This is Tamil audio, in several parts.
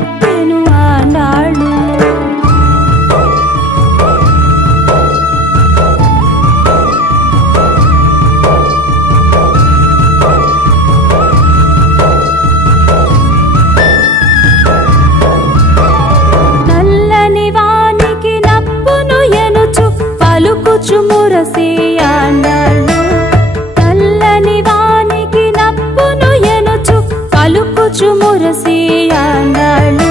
கட்டினு ஆண்டாளு. నల్లని వానికి నప్పును ఎనుచు పలుకుచు మురసి ఆండాళు. నల్లని వానికి నప్పును ఎనుచు పలుకుచు మురసి ఆండాళు.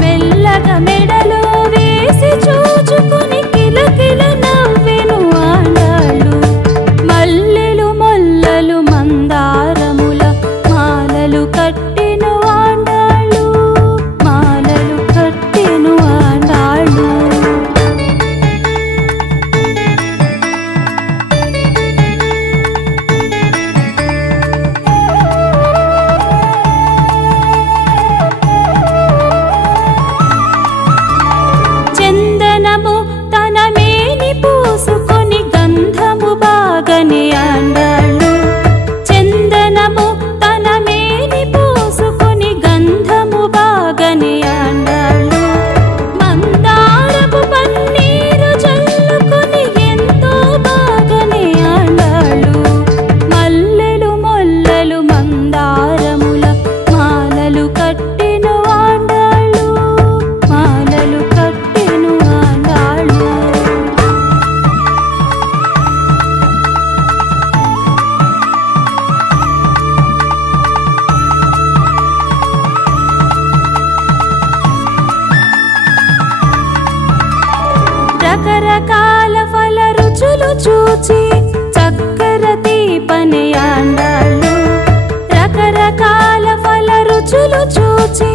మెల్లగా మెడలో వేసి చూచుకుని కిలకిల నవ్వెను ఆండాళు. మల్లెలు మొల్లలు మందారముల మాలలు కట్టిను ఆండాళు. మాలలు కట్టిను ఆండాళు. చందనము తన మేని పూసుకొని గంధము బాగని ఆండాళు. చందనము తన మేని పూసుకొని గంధము బాగని ఆండాళు. మందారపు పన్నీరు చల్లుకొని ఎంతో బాగని ఆండాళు. మల్లెలు మొల్లలు మందారముల మాలలు కట్టిను ఆండాళు. మాలలు కట్టిను ఆండాళు. రకరకాల ఫల రుచులు చూచి చక్కెర తీపని ఆండాళు. రకరకాల ఫల రుచులు చూచి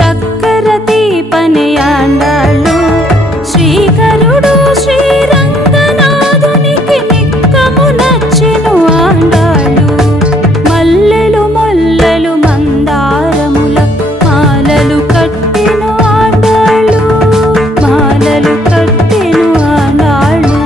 చక్కెర తీపని ఆండాళు. శ్రీకరుడు శ్రీరంగనాథునికి నిక్కము నచ్చెను ఆండాళు. మల్లెలు మొల్లలు మందారముల మాలలు కట్టిను ఆండాళు. మాలలు కట్టిను ఆండాళు.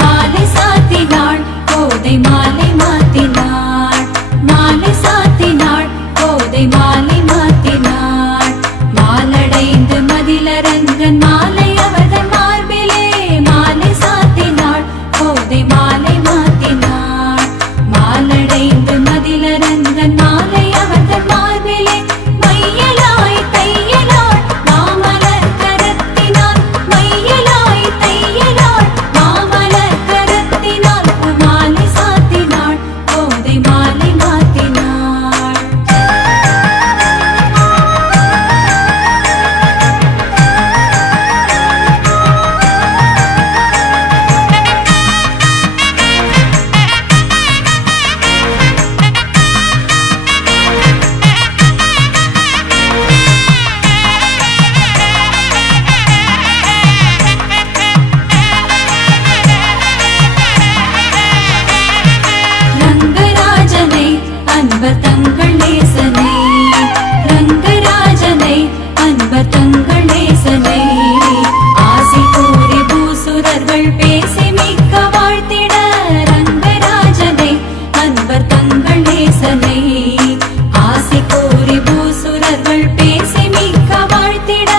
மாலை சாத்தினாள் கோதை மாலை மாத்தினாள். மாலை சாத்தினாள் கோதை மாலை மாத்தினாள். மாலடைந்து மதிலரங்கன் மாலை அவர்கள் மார்பிலே. மாலை சாத்தினாள் கோதை மாலை மாத்தினாள். மாலடைந்து மதிலரங்கன் மாலை அவர்கள் மார்பிலே. மையலாய் தையலாள் மாமலர் கரத்தினாள். மையலாய் தையலாள் மாமலர் கரத்தினாள். மாலை சாத்தினாள் கோதை மாலை மாத்தினாள். ரங்கராஜனை அன்பர் தங்கள் நேசனை. ரங்கராஜனை அன்பர் தங்கள் நேசனை. ஆசி கூறி பூசுரர்கள் பேசி மிக்க வாழ்த்திட. ரங்கராஜனை அன்பர் தங்கள் நேசனை. ஆசி கூறி பூசுரர்கள் பேசி மிக்க வாழ்த்திட.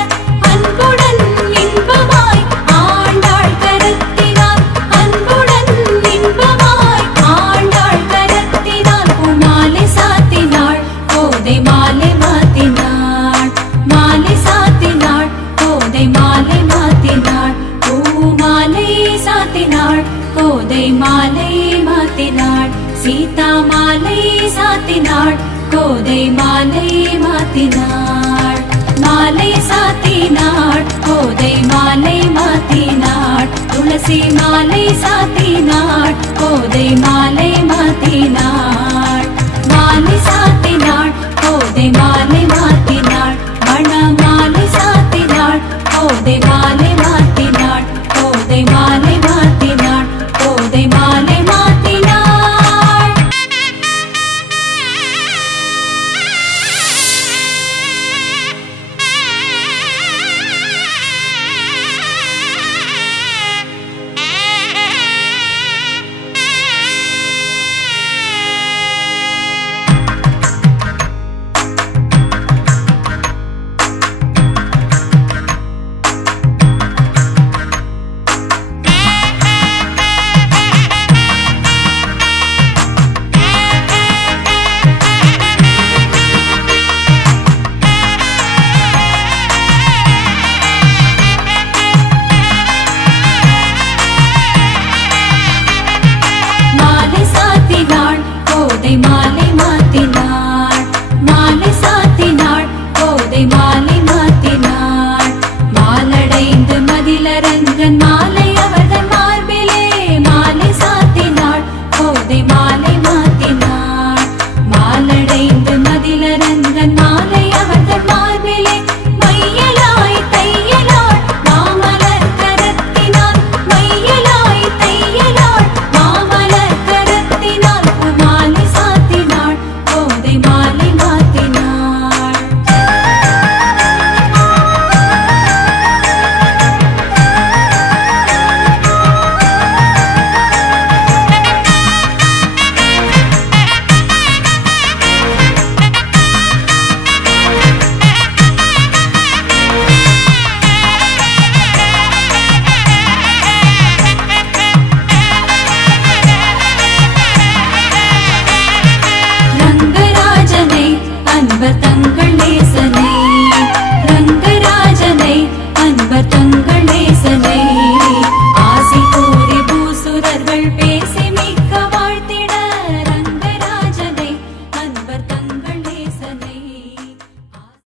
அன்புடன் இன்பமாய் ஆண்டாள் கரத்தினாள். அன்புடன் இன்பமாய் ஆண்டாள் கரத்தினாள். மாலை சாத்தினாள் கோதை மாலை மாத்தினாள். மாலை சாத்தினாள் கோதை மாலை மாத்தினாள். பூமாலை சாத்தினாள் கோதை மாலை மாத்தினாள் சீதா மாலை சாத்தினாள் கோதை மாலை மாத்தினாள் மாலை சாத்தினாள் கோதை மாலை மாத்தினாள் துளசி மாலை சாத்தினாள் கோதை மாலை மாத்தினாள் மாலை சாத்தினாள் கோதை மாலை மாத்தினாள் மண மாலை சாத்தினாள் கோதை மாலை மாத்தினாள் கோதை மாலை மாத்தினாள் கோதை மாலை மாத்தினாள் தங்க